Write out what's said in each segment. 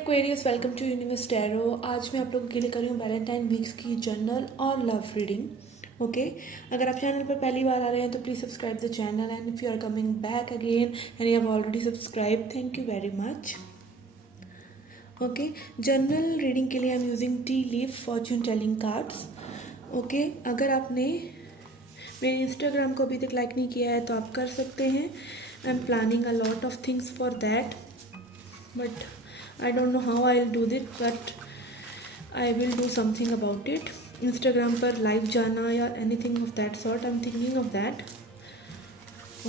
Aquarius, welcome to universe tarot. आज मैं आप लोगों के लिए कर रही हूँ वैलेंटाइन वीक्स की जर्नल और लव रीडिंग। ओके, अगर आप चैनल पर पहली बार आ रहे हैं तो please subscribe the channel, and if you are coming back again and you have already subscribe, thank you very much. Okay, general reading के लिए I am using tea leaf fortune telling cards. Okay, अगर आपने मेरे Instagram को अभी तक like नहीं किया है तो आप कर सकते हैं। I am planning a lot of things for that, but I don't know how I'll do it, but I will do something about it. Instagram पर लाइव जाना या anything of that sort, I'm thinking of that.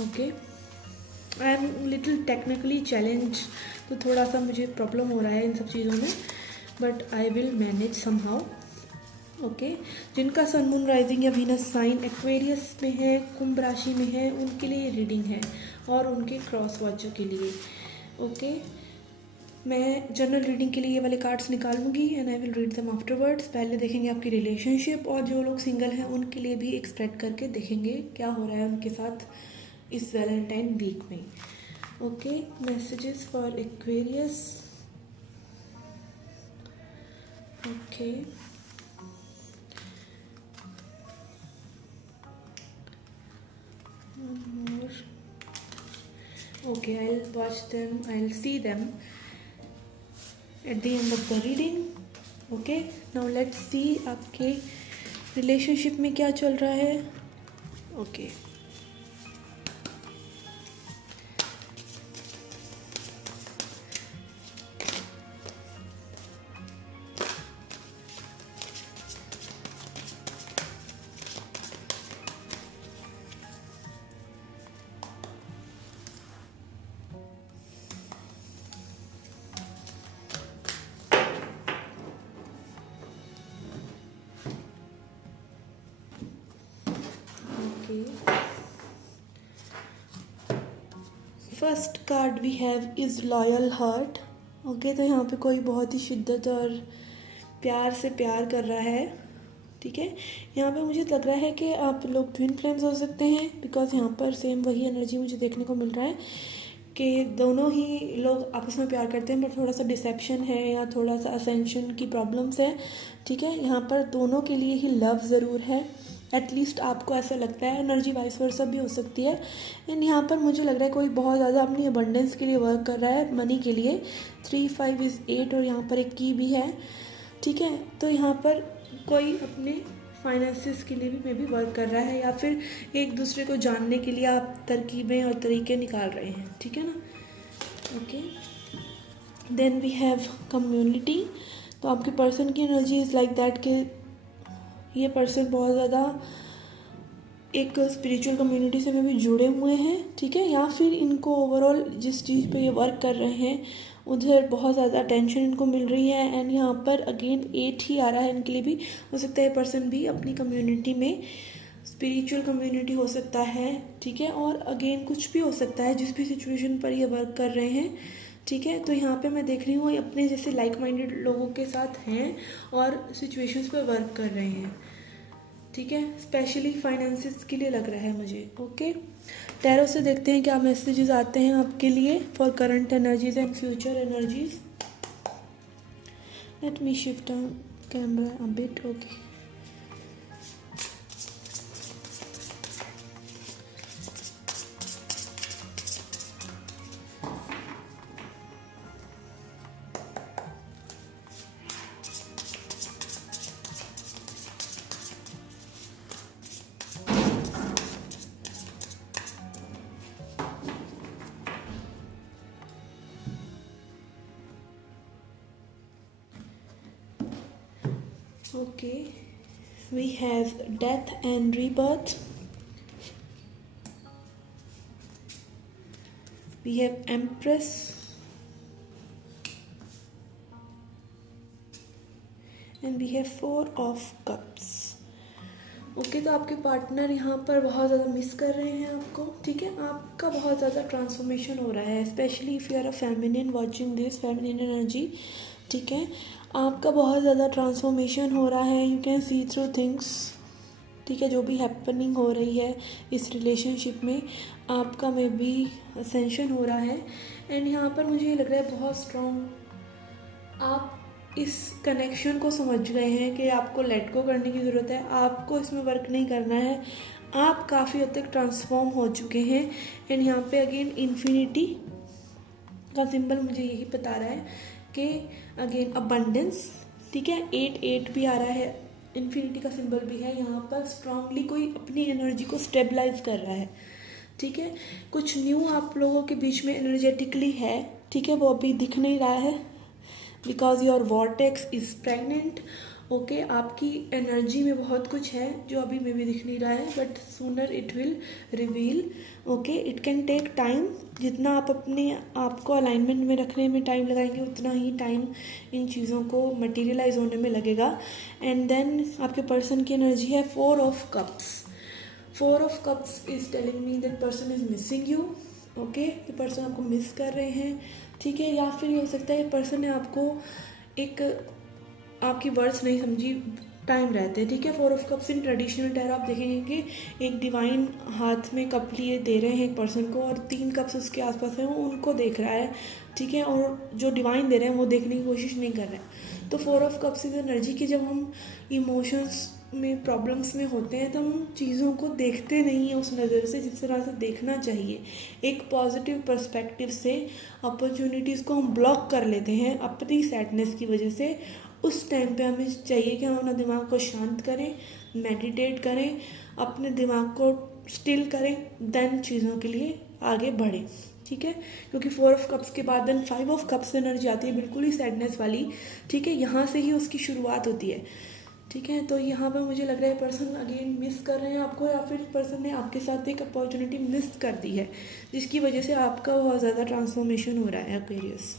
Okay, I am little technically challenged, तो थोड़ा सा मुझे problem हो रहा है इन सब चीज़ों में, but I will manage somehow. Okay, जिनका सन मून राइजिंग या वीनस साइन एक्वेरियस में है, कुंभ राशि में है, उनके लिए रीडिंग है और उनके क्रॉस वॉचर के लिए। ओके, मैं जनरल रीडिंग के लिए ये वाले कार्ड्स निकालूंगी and I will read them afterwards. पहले देखेंगे आपकी रिलेशनशिप, और जो लोग सिंगल हैं उनके लिए भी एक स्प्रेड करके देखेंगे क्या हो रहा है उनके साथ इस वैलेंटाइन वीक में। Okay, messages for Aquarius. Okay, okay, I'll watch them, I'll see them at the end of the reading. Okay, now let's see आपके रिलेशनशिप में क्या चल रहा है। Okay, first card we have is loyal heart. Okay, तो यहाँ पे कोई बहुत ही शिद्दत और प्यार से प्यार कर रहा है। ठीक है, यहाँ पे मुझे लग रहा है कि आप लोग ट्विन फ्लेम्स हो सकते हैं, बिकॉज यहाँ पर सेम वही एनर्जी मुझे देखने को मिल रहा है कि दोनों ही लोग आपस में प्यार करते हैं, बट थोड़ा सा डिसेप्शन है या थोड़ा सा असेंशन की प्रॉब्लम्स है। ठीक है, यहाँ पर दोनों के लिए ही लव ज़रूर है, एटलीस्ट आपको ऐसा लगता है। एनर्जी वाइस वर्सा भी हो सकती है। एंड यहाँ पर मुझे लग रहा है कोई बहुत ज़्यादा अपनी अबंडेंस के लिए वर्क कर रहा है, मनी के लिए। 3 5 इज़ 8 और यहाँ पर एक की भी है। ठीक है, तो यहाँ पर कोई अपने फाइनेंसिस के लिए भी मे बी वर्क कर रहा है, या फिर एक दूसरे को जानने के लिए आप तरकीबें और तरीके निकाल रहे हैं। ठीक है ना। Okay, then we have community. तो आपके पर्सन की एनर्जी इज़ लाइक दैट कि ये पर्सन बहुत ज़्यादा एक स्पिरिचुअल कम्युनिटी से में भी जुड़े हुए हैं। ठीक है, या फिर इनको ओवरऑल जिस चीज़ पे ये वर्क कर रहे हैं उधर बहुत ज़्यादा अटेंशन इनको मिल रही है। एंड यहाँ पर अगेन 8 ही आ रहा है इनके लिए भी। हो सकता है ये पर्सन भी अपनी कम्युनिटी में, स्पिरिचुअल कम्युनिटी हो सकता है। ठीक है, और अगेन कुछ भी हो सकता है जिस भी सिचुएशन पर ये वर्क कर रहे हैं। ठीक है, तो यहाँ पे मैं देख रही हूँ अपने जैसे लाइक माइंडेड लोगों के साथ हैं और सिचुएशंस पे वर्क कर रहे हैं। ठीक है, स्पेशली फाइनेंसिस के लिए लग रहा है मुझे। ओके, टैरो से देखते हैं क्या मैसेजेस आते हैं आपके लिए for current energies and future energies. Let me shift camera a bit. Okay, okay, we have death and rebirth. We have Empress, and we have 4 of Cups. Okay, तो आपके पार्टनर यहाँ पर बहुत ज़्यादा मिस कर रहे हैं आपको। ठीक है, आपका बहुत ज़्यादा ट्रांसफॉर्मेशन हो रहा है, specially if you are a feminine watching this, feminine energy. ठीक है, आपका बहुत ज़्यादा ट्रांसफॉर्मेशन हो रहा है। You can see through things. ठीक है, जो भी हैपनिंग हो रही है इस रिलेशनशिप में, आपका में भी असेंशन हो रहा है। एंड यहाँ पर मुझे ये लग रहा है बहुत स्ट्रॉन्ग आप इस कनेक्शन को समझ गए हैं कि आपको लेट गो करने की ज़रूरत है, आपको इसमें वर्क नहीं करना है, आप काफ़ी हद तक ट्रांसफॉर्म हो चुके हैं। एंड यहाँ पे अगेन इन्फिनिटी का सिंबल मुझे यही बता रहा है कि अगेन अबंडेंस, ठीक है, 8 भी आ रहा है, इन्फिनिटी का सिंबल भी है। यहाँ पर स्ट्रांगली कोई अपनी एनर्जी को स्टेबलाइज कर रहा है, ठीक है। कुछ न्यू आप लोगों के बीच में एनर्जेटिकली है, ठीक है, वो अभी दिख नहीं रहा है because your vortex is pregnant. Okay, आपकी एनर्जी में बहुत कुछ है जो अभी में भी दिख नहीं रहा है, but sooner it will reveal. Okay, it can take time, जितना आप अपने आप को अलाइनमेंट में रखने में टाइम लगाएंगे उतना ही टाइम इन चीज़ों को मटेरियलाइज होने में लगेगा। एंड देन आपके पर्सन की एनर्जी है 4 of cups. 4 of cups is telling me that person is missing you. Okay, ये पर्सन आपको मिस कर रहे हैं, ठीक है, या फिर ये हो सकता है ये पर्सन ने आपको एक आपकी वर्ड्स नहीं समझी टाइम रहते, ठीक है। 4 of cups in traditional tarot आप देखेंगे कि एक डिवाइन हाथ में कप लिए दे रहे हैं एक पर्सन को और 3 कप्स उसके आसपास हैं, वो उनको देख रहा है, ठीक है, और जो डिवाइन दे रहे हैं वो देखने की कोशिश नहीं कर रहे हैं। तो 4 ऑफ कप्स इज एनर्जी की जब हम इमोशंस में प्रॉब्लम्स में होते हैं तो हम चीज़ों को देखते नहीं हैं उस नज़र से जिस तरह से देखना चाहिए। एक पॉजिटिव पर्सपेक्टिव से अपॉर्चुनिटीज़ को हम ब्लॉक कर लेते हैं अपनी सैडनेस की वजह से। उस टाइम पे हमें चाहिए कि हम अपना दिमाग को शांत करें, मेडिटेट करें, अपने दिमाग को स्टिल करें, देन चीज़ों के लिए आगे बढ़ें, ठीक है। क्योंकि 4 ऑफ कप्स के बाद देन 5 ऑफ कप्स एनर्जी आती है बिल्कुल ही सैडनेस वाली, ठीक है, यहाँ से ही उसकी शुरुआत होती है, ठीक है। तो यहाँ पे मुझे लग रहा है पर्सन अगेन मिस कर रहे हैं आपको, या फिर पर्सन ने आपके साथ एक अपॉर्चुनिटी मिस कर दी है जिसकी वजह से आपका बहुत ज़्यादा ट्रांसफॉर्मेशन हो रहा है Aquarius.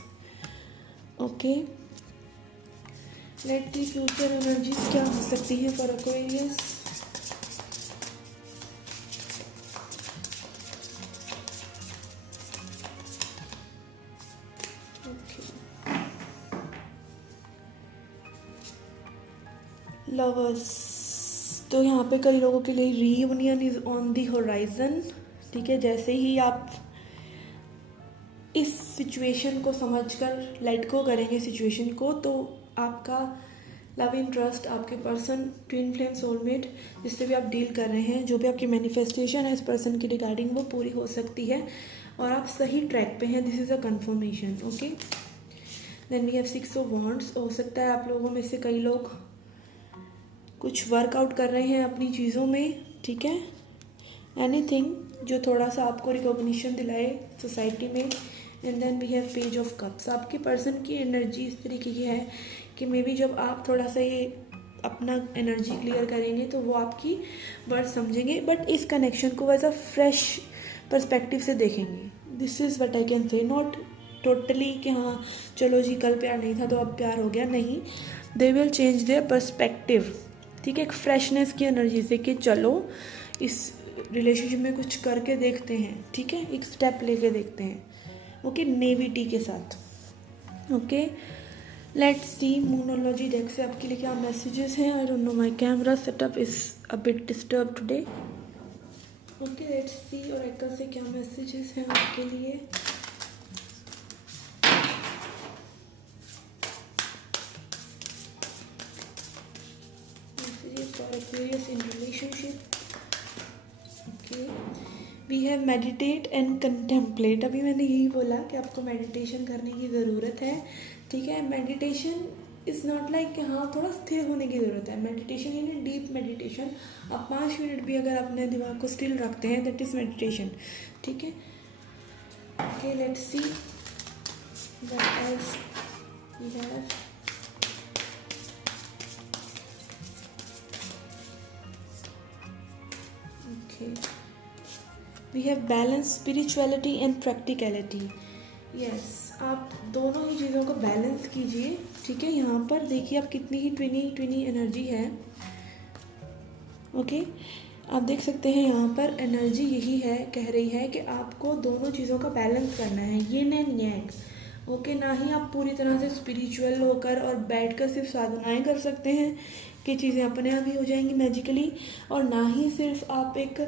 Okay, let the future energies क्या हो सकती है फॉर एक्वेरियस। लवर्स, तो यहाँ पे कई लोगों के लिए reunion is on the horizon, ठीक है। जैसे ही आप इस सिचुएशन को समझकर लेट गो करेंगे सिचुएशन को, तो आपका लव इंटरेस्ट, आपके पर्सन, ट्विन फ्लेम, सोलमेट, जिससे भी आप डील कर रहे हैं, जो भी आपकी मैनिफेस्टेशन है इस पर्सन की रिगार्डिंग वो पूरी हो सकती है और आप सही ट्रैक पे हैं। This is a confirmation. Okay, then we have 6 of wands. हो सकता है आप लोगों में से कई लोग कुछ वर्कआउट कर रहे हैं अपनी चीज़ों में, ठीक है, एनीथिंग जो थोड़ा सा आपको रिकॉग्निशन दिलाए सोसाइटी में। And then we have page of cups. आपके पर्सन की एनर्जी इस तरीके की है कि मे बी जब आप थोड़ा सा ये अपना एनर्जी क्लियर करेंगे तो वो आपकी वर्ड समझेंगे, बट इस कनेक्शन को वैसा फ्रेश पर्सपेक्टिव से देखेंगे। This is what I can say, not totally कि हाँ चलो जी कल प्यार नहीं था तो अब प्यार हो गया, नहीं, they will change their perspective, ठीक है, एक फ्रेशनेस की एनर्जी से कि चलो इस रिलेशनशिप में कुछ करके देखते हैं, ठीक है, एक स्टेप लेके देखते हैं। ओके, नेविटी के साथ। ओके, लेट्स सी मूनोलॉजी डेक से आपके लिए क्या मैसेजेस हैं। I don't know, my camera setup is a bit disturb today. Okay, let's C Oracle से क्या मैसेजेस हैं आपके लिए। For Aquarius in relationship. Okay, we have meditate and contemplate. अभी मैंने यही बोला कि आपको मेडिटेशन करने की ज़रूरत है, ठीक है। मेडिटेशन इज़ नॉट लाइक कि हाँ थोड़ा स्थिर होने की ज़रूरत है। मेडिटेशन यानी डीप मेडिटेशन। आप 5 मिनट भी अगर अपने दिमाग को स्टिल रखते हैं दैट इज़ मेडिटेशन, ठीक है। Okay, let's see what else we have. We have balance, spirituality and practicality. Yes, आप दोनों ही चीज़ों को बैलेंस कीजिए, ठीक है। यहाँ पर देखिए आप कितनी ही ट्विनी एनर्जी है। ओके, आप देख सकते हैं यहाँ पर एनर्जी यही है, कह रही है कि आपको दोनों चीज़ों का बैलेंस करना है, यिन एंड यांग। ओके, ना ही आप पूरी तरह से स्पिरिचुअल होकर और बैठकर सिर्फ साधनाएं कर सकते हैं कि चीज़ें अपने आप ही हो जाएंगी मैजिकली, और ना ही सिर्फ आप एक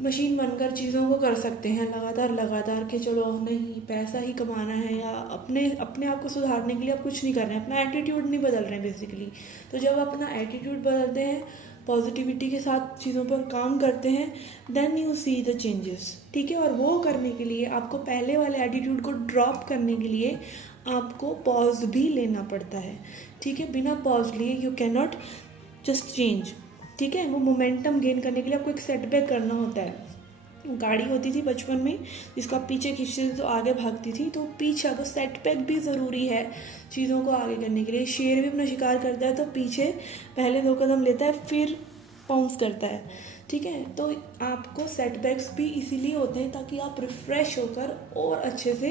मशीन बनकर चीज़ों को कर सकते हैं लगातार कि चलो नहीं पैसा ही कमाना है, या अपने अपने आप को सुधारने के लिए आप कुछ नहीं कर रहे हैं, अपना एटीट्यूड नहीं बदल रहे हैं बेसिकली। तो जब आप अपना एटीट्यूड बदलते हैं, पॉजिटिविटी के साथ चीज़ों पर काम करते हैं, then you see the changes, ठीक है। और वो करने के लिए आपको पहले वाले एटीट्यूड को ड्रॉप करने के लिए आपको पॉज भी लेना पड़ता है, ठीक है। बिना पॉज लिए you can not just change, ठीक है। वो मोमेंटम गेन करने के लिए आपको एक सेटबैक करना होता है। गाड़ी होती थी बचपन में जिसको आप पीछे खींचते थे तो आगे भागती थी, तो पीछे वो सेटबैक भी ज़रूरी है चीज़ों को आगे करने के लिए। शेर भी अपना शिकार करता है तो पीछे पहले 2 कदम लेता है फिर पाउंस करता है, ठीक है। तो आपको सेटबैक्स भी इसीलिए होते हैं ताकि आप रिफ़्रेश होकर और अच्छे से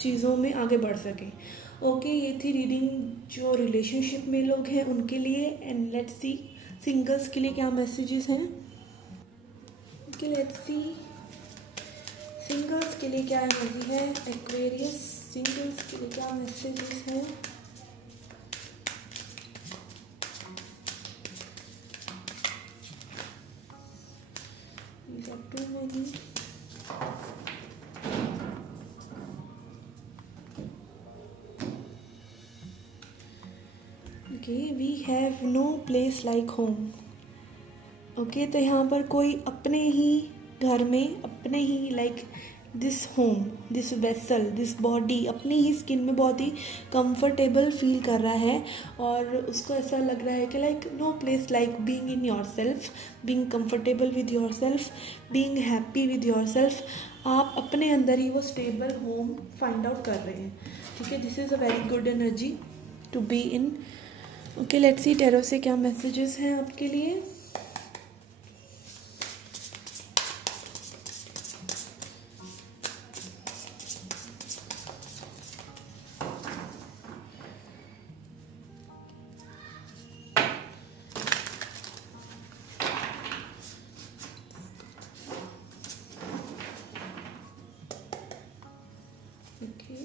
चीज़ों में आगे बढ़ सकें। ओके, ये थी रीडिंग जो रिलेशनशिप में लोग हैं उनके लिए। एंड लेट्स सी सिंगल्स के लिए क्या मैसेजेस हैं। ओके, लेट्स सी सिंगल्स के लिए क्या एनर्जी है। एक्वेरियस, सिंगल्स के लिए क्या मैसेजेस हैं। These are too many. Okay, we have no place like home. Okay, तो यहाँ पर कोई अपने ही घर में, अपने ही like this home, this vessel, this body, अपनी ही स्किन में बहुत ही कंफर्टेबल फील कर रहा है। और उसको ऐसा लग रहा है कि like no place like being in yourself, being comfortable with yourself, being happy with yourself. आप अपने अंदर ही वो स्टेबल होम फाइंड आउट कर रहे हैं, ठीक है। This is a very good energy to be in. Okay, let's see tarot से क्या मैसेजेस हैं आपके लिए। Okay.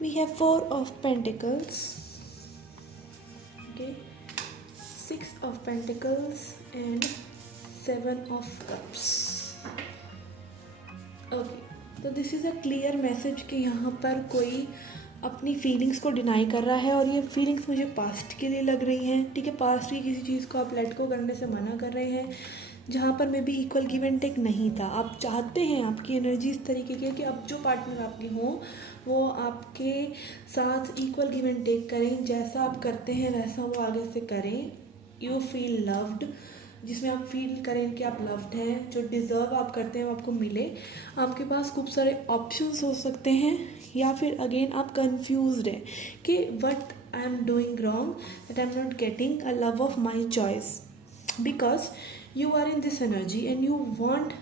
We have 4 of Pentacles. Okay. 6 of Pentacles and 7 of Cups. Okay. तो this is a clear message कि यहाँ पर कोई अपनी फीलिंग्स को डिनाई कर रहा है, और ये फीलिंग्स मुझे पास्ट के लिए लग रही हैं, ठीक है। पास्ट की किसी चीज़ को आप लेट गो करने से मना कर रहे हैं, जहाँ पर maybe equal give and take नहीं था। आप चाहते हैं, आपकी एनर्जी इस तरीके की है कि अब जो पार्टनर आपके हों वो आपके साथ इक्वल गिव एंड टेक करें, जैसा आप करते हैं वैसा वो आगे से करें। यू फील लव्ड, जिसमें आप फील करें कि आप लव्ड हैं, जो डिज़र्व आप करते हैं वो आपको मिले। आपके पास खूब सारे ऑप्शंस हो सकते हैं, या फिर अगेन आप कंफ्यूज्ड हैं कि what I am doing wrong that I am not getting a love of my choice, because you are in this energy and you want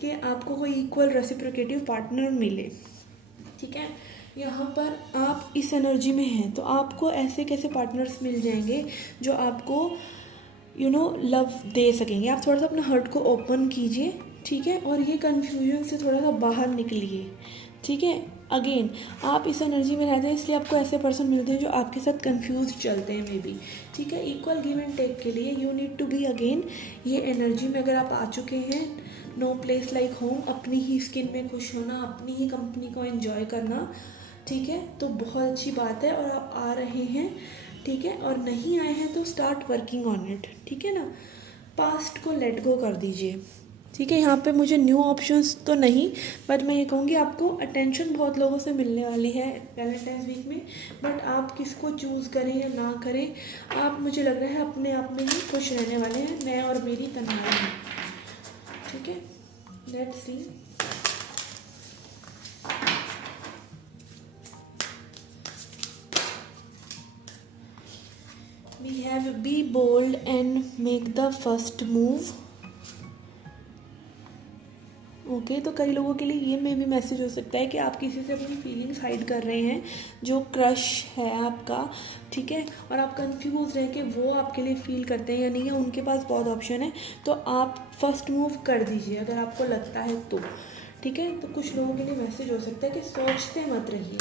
कि आपको कोई इक्वल रेसिप्रोकेटिव पार्टनर मिले, ठीक है। यहाँ पर आप इस एनर्जी में हैं तो आपको ऐसे कैसे पार्टनर्स मिल जाएंगे जो आपको लव दे सकेंगे। आप थोड़ा सा अपना हार्ट को ओपन कीजिए, ठीक है, और ये कन्फ्यूजन से थोड़ा सा बाहर निकलिए, ठीक है। अगेन आप इस एनर्जी में रहते हैं इसलिए आपको ऐसे पर्सन मिलते हैं जो आपके साथ कंफ्यूज चलते हैं मे बी, ठीक है। इक्वल गिव एंड टेक के लिए you need to be again ये एनर्जी में अगर आप आ चुके हैं, नो प्लेस लाइक होम, अपनी ही स्किन में खुश होना, अपनी ही कंपनी को एंजॉय करना, ठीक है, तो बहुत अच्छी बात है। और आप आ रहे हैं, ठीक है, और नहीं आए हैं तो स्टार्ट वर्किंग ऑन इट, ठीक है ना। पास्ट को लेट गो कर दीजिए, ठीक है। यहाँ पे मुझे न्यू ऑप्शंस तो नहीं, बट मैं ये कहूँगी आपको अटेंशन बहुत लोगों से मिलने वाली है वैलेंटाइंस वीक में, बट आप किसको चूज़ करें या ना करें, आप मुझे लग रहा है अपने आप में ही खुश रहने वाले हैं, मैं और मेरी तन्हाई है, ठीक है। Let's see we have be bold and make the first move. Okay, तो कई लोगों के लिए ये में भी मैसेज हो सकता है कि आप किसी से अपनी फीलिंग्स हाइड कर रहे हैं जो क्रश है आपका, ठीक है, और आप कंफ्यूज रहे कि वो आपके लिए फील करते हैं या नहीं है। उनके पास बहुत ऑप्शन है, तो आप फर्स्ट मूव कर दीजिए अगर आपको लगता है तो, ठीक है। तो कुछ लोगों के लिए मैसेज हो सकता है कि सोचते मत रहिए,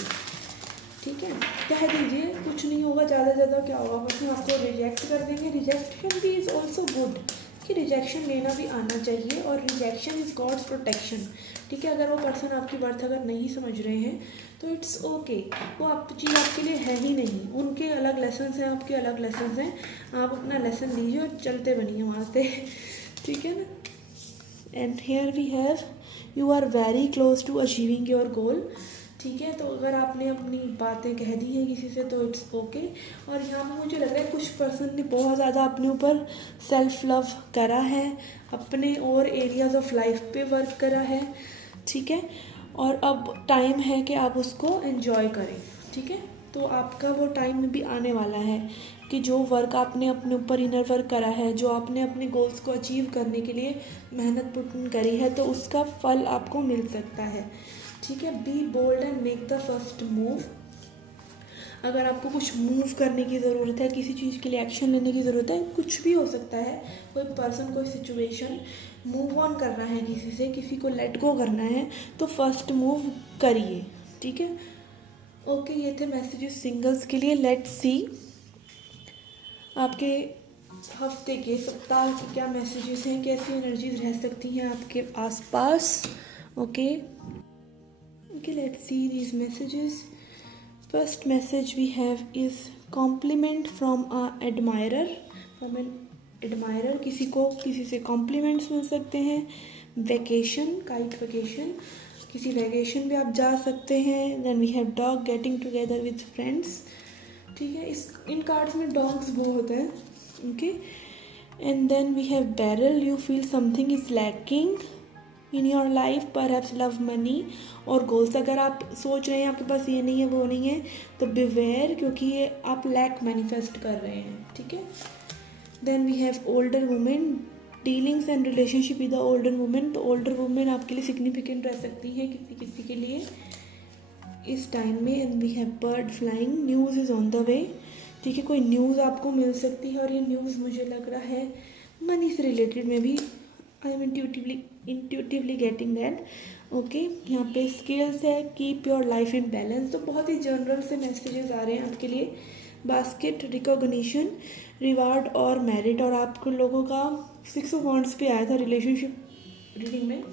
ठीक है, कह दीजिए कुछ नहीं होगा, ज़्यादा से ज़्यादा क्या होगा, बस में आपको रिजेक्ट कर देंगे। रिजेक्शन भी इज़ ऑल्सो गुड, कि रिजेक्शन लेना भी आना चाहिए, और रिजेक्शन इज़ गॉड्स प्रोटेक्शन, ठीक है। अगर वो पर्सन आपकी वर्थ अगर नहीं समझ रहे हैं तो इट्स ओके, वो आप चीज़ आपके लिए है ही नहीं, उनके अलग लेसन हैं, आपके अलग लेसन हैं, आप अपना लेसन लीजिए और चलते बनिए वहाँ से, ठीक है ना। And here we have, you are very close to achieving your goal, ठीक है। तो अगर आपने अपनी बातें कह दी हैं किसी से तो इट्स ओके। और यहाँ पे मुझे लग रहा है कुछ पर्सन ने बहुत ज़्यादा अपने ऊपर सेल्फ लव करा है, अपने और एरियाज ऑफ लाइफ पे वर्क करा है, ठीक है। और अब टाइम है कि आप उसको एंजॉय करें, ठीक है। तो आपका वो टाइम भी आने वाला है कि जो वर्क आपने अपने ऊपर इनर वर्क करा है, जो आपने अपने गोल्स को अचीव करने के लिए मेहनत पुट करी है, तो उसका फल आपको मिल सकता है, ठीक है। Be bold and make the first move. अगर आपको कुछ मूव करने की ज़रूरत है, किसी चीज़ के लिए एक्शन लेने की ज़रूरत है, कुछ भी हो सकता है, कोई पर्सन, कोई सिचुएशन, मूव ऑन करना है किसी से, किसी को लेट गो करना है, तो फर्स्ट मूव करिए, ठीक है। ओके, ये थे मैसेजेस सिंगल्स के लिए। लेट्स सी आपके हफ्ते के, सप्ताह के क्या मैसेजेस हैं, कैसी एनर्जीज रह सकती हैं आपके आसपास। Okay, let's see these messages. First message we have is compliment from an admirer. From an admirer, किसी को किसी से compliments मिल सकते हैं। Vacation, kite vacation, किसी वैकेशन पे आप जा सकते हैं। Then we have dog getting together with friends, ठीक है। इन कार्ड्स में डॉग्स बहुत हैं, okay. And then we have barrel, you feel something is lacking in your life, perhaps love money और गोल्स। अगर आप सोच रहे हैं आपके पास ये नहीं है वो नहीं है, तो बिवेयर, क्योंकि ये आप लैक मैनिफेस्ट कर रहे हैं, ठीक है। Then we have older women, dealings and relationship with the older women. तो ओल्डर वुमेन आपके लिए सिग्निफिकेंट रह सकती है किसी किसी के लिए इस टाइम में। And we have bird flying, news is on the way, ठीक है। कोई न्यूज़ आपको मिल सकती है, और ये न्यूज़ मुझे लग रहा है मनी से रिलेटेड में भी। I am intuitively getting that, okay. यहाँ पे स्किल्स है, keep your life in balance. तो बहुत ही जनरल से मैसेजेस आ रहे हैं आपके लिए। बास्केट, रिकॉग्निशन, रिवार्ड और मेरिट। और आपको लोगों का 6 ऑफ वांड्स पे आया था रिलेशनशिप रीडिंग में,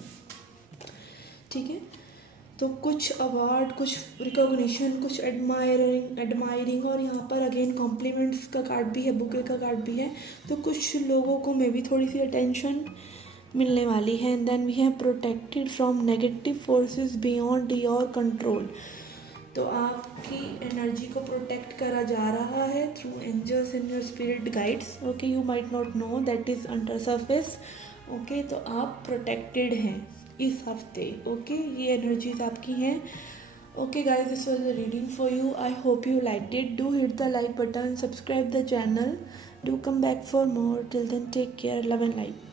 ठीक है। तो कुछ अवार्ड, कुछ रिकॉग्निशन, कुछ एडमायरिंग और यहाँ पर अगेन कॉम्प्लीमेंट्स का कार्ड भी है, बुके का कार्ड भी है। तो कुछ लोगों को मे भी थोड़ी सी अटेंशन मिलने वाली है। And then we have protected from negative forces beyond your control. तो आपकी एनर्जी को प्रोटेक्ट करा जा रहा है through angels and your spirit guides, okay. You might not know, that is under surface, okay. तो आप प्रोटेक्टेड हैं इस हफ्ते, ओके। ये एनर्जीज आपकी हैं, okay guys. This was the reading for you. I hope you like it. Do hit the like button, subscribe the channel, do come back for more. Till then take care, love and light.